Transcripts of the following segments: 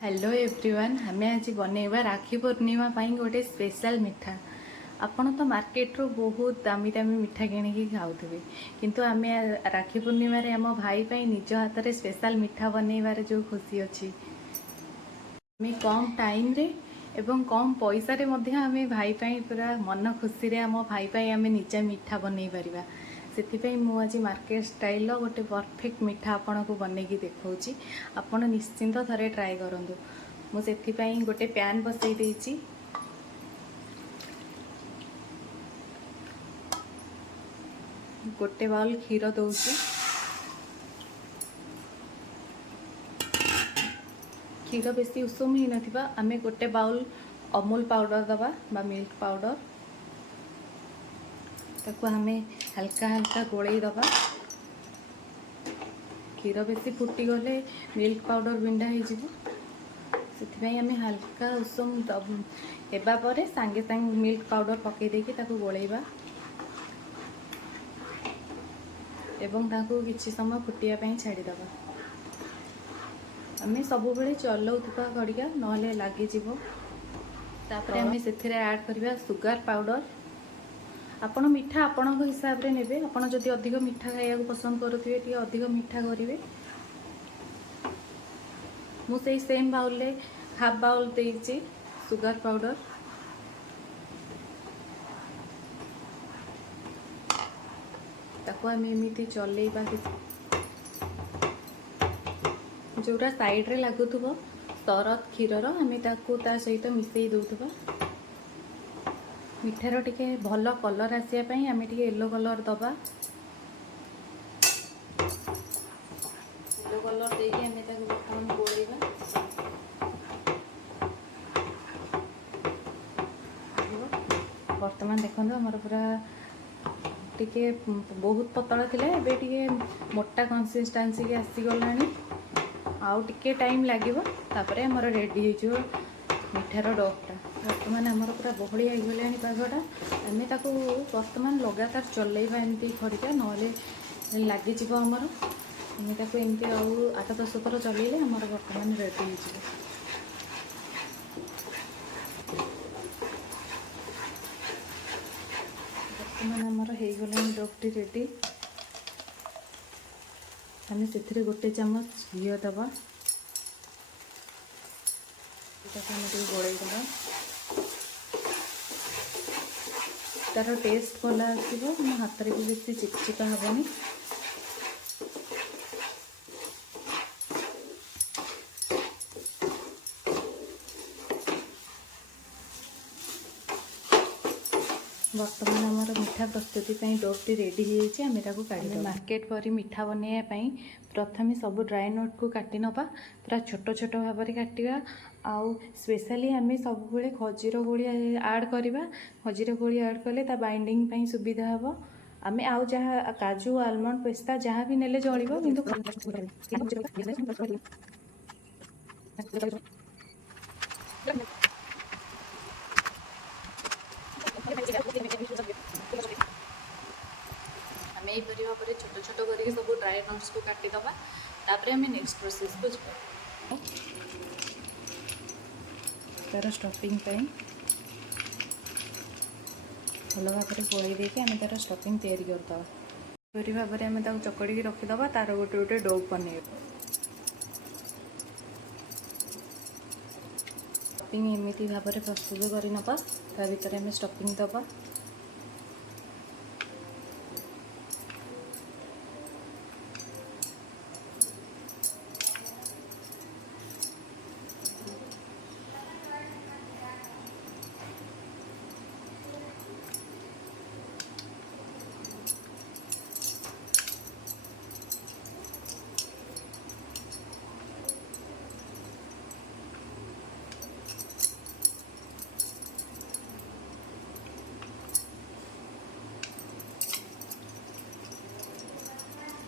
Hello everyone आम आज बनैबा राखी पूर्णिमा गोटे स्पेशल मिठा। आपण तो मार्केट रो बहुत दामी दामी मिठा किणी खाऊे किंतु आम राखी पूर्णिमा आम भाई निज हाथ में स्पेशल मिठा बनैबार जो खुशी अच्छी आम कम टाइम रे एवं कम पैसा रे आम भाई पूरा मन खुशी रे आम भाई आम निजा मिठा बनई पारिबा। से आज मार्केट स्टाइल गोटे परफेक्ट मिठा आपन को बनईकी देखा आपण निश्चिंत थे ट्राए करूँ। मुझे गोटे पैन बसई देछि गोटे बाउल क्षीर दौची क्षीर बेसी उषुम ही नथिबा आमे गोटे बाउल अमूल पाउडर दबा बा मिल्क पाउडर ताको हमें हल्का हल्का गोलई दबा। क्षीर बेसी फुटी गले मिल्क पाउडर बिंडा हो आम हल्का उषुम हेबा परे सांगे सांगे मिल्क पाउडर पकई देकी ताको गोलैबा एवं ताको किछि समय फुटिया पई छाड़ीदबा। आम सब बेले चलाउथबा घड़िया नहले लागी जीवो। तापर आम से ऐड करबा सुगर पाउडर। आपण मिठा आपण हिसाब रे नेबे। आपण जदि अधिक मिठा खाया पसंद करुथिबे टी अधिक मिठा करिवे। मु सेई सेम बाउल ले हाफ बाउल देइछि सुगर पाउडर। ताको आम एमिति चलेबा जोरा साइड रे लागुथबो सरत क्षीरर आम ताको ता सहित मिसई दउथबा। मिठार टिके भल कलर आसिया पई आम टिके येलो कलर दबा। येलो कलर देके आम ताको बर्तमान गोलैबा। बर्तमान देखो हमर पूरा टिके बहुत पतला थिला एबे टिके मोटा कंसिस्टेंसी के आसी गलानी। आउ टिके टाइम लागिबो तापरे हमर रेडी हो जो मिठार डोटा। बर्तमान आमर पूरा बहली आईगलानी पागटा आम ताको बर्तमान लगातार चलैबा एमती खड़िका नहले लगिଯିବ आमर। आम ताको एमती आउ 8-10 थर चलैले आमर बर्तमान रेडी हो। बर्तमान आमर हो गलानी डोटी रेडी। आम से गोटे चामच घी दबा गोलई दबा। तार टेस्ट भल आसो मो हाथ में भी बेसी चिपचिपा हेनी। बर्तमान आमर मिठा प्रस्तुति डोटी रेडी हो काढ़ी मार्केट परी मिठा बनवाई प्रथम सब ड्राई नट को काटी नवा पूरा छोट छोट भाव में काटा। आउ स्पेशली आम सब बेले खजीर गोली ऐड करवा। खजीर गोली ऐड कले ता बाइंडिंग पई सुविधा हम। आम आउ जहाँ काजू आलमंड पेस्ता जहाँ भी नेले चलिबो किंतु आम यहीपरी भाव में छोट छोट करके सब ड्राई नट्स को काटिदबा। तापर आम नेक्स्ट प्रोसेस को जा तार स्टफिंग भल भाव में गोलई देके आम तार स्टफिंग तैयारी करदे। यही भाव में आम चकड़ी रखीदबा तार गोटे गोटे डो बन स्टफिंग एमती भाव में प्रस्तुत कर नवा। ता भीतर आम स्टफिंग दबा।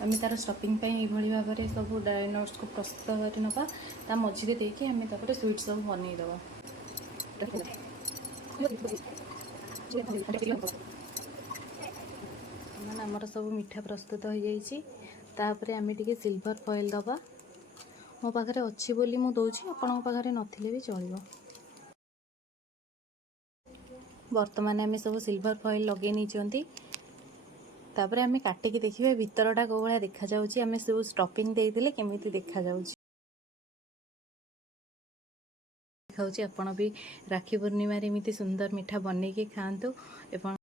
आम तार स्टफिंग यही भाव में सब ड्राई नट्स को प्रस्तुत कर नवा। ता मझे देके आम तापर स्वीट सब बनईदबा। आमर सब मिठा प्रस्तुत हो जाइए। तापर आम टिके सिल्वर फॉइल दबा। ମୋ ପାଖରେ ଅଛି ବୋଲି ମୁଁ ଦେଉଛି, ଆପଣଙ୍କ ପାଖରେ ନଥିଲେ ବି ଚଳିବ। ବର୍ତ୍ତମାନ ଆମେ ସବୁ ସିଲଭର ଫଏଲ୍ ଲଗାଇ ନେଇଛନ୍ତି। ତାପରେ ଆମେ କାଟିକି ଦେଖିବା ଭିତରଟା କେଉଁ ଭଳିଆ ଦେଖାଯାଉଛି, ଆମେ ସବୁ ଷ୍ଟଫିଂ ଦେଇଦେଲେ କେମିତି ଦେଖାଯାଉଛି। ଦେଖାଉଛି ଆପଣ ବି ରାକ୍ଷୀ ପୂର୍ଣ୍ଣିମାରେ ଏମିତି ସୁନ୍ଦର ମିଠା ବନେଇକି ଖାଆନ୍ତୁ ଏବଂ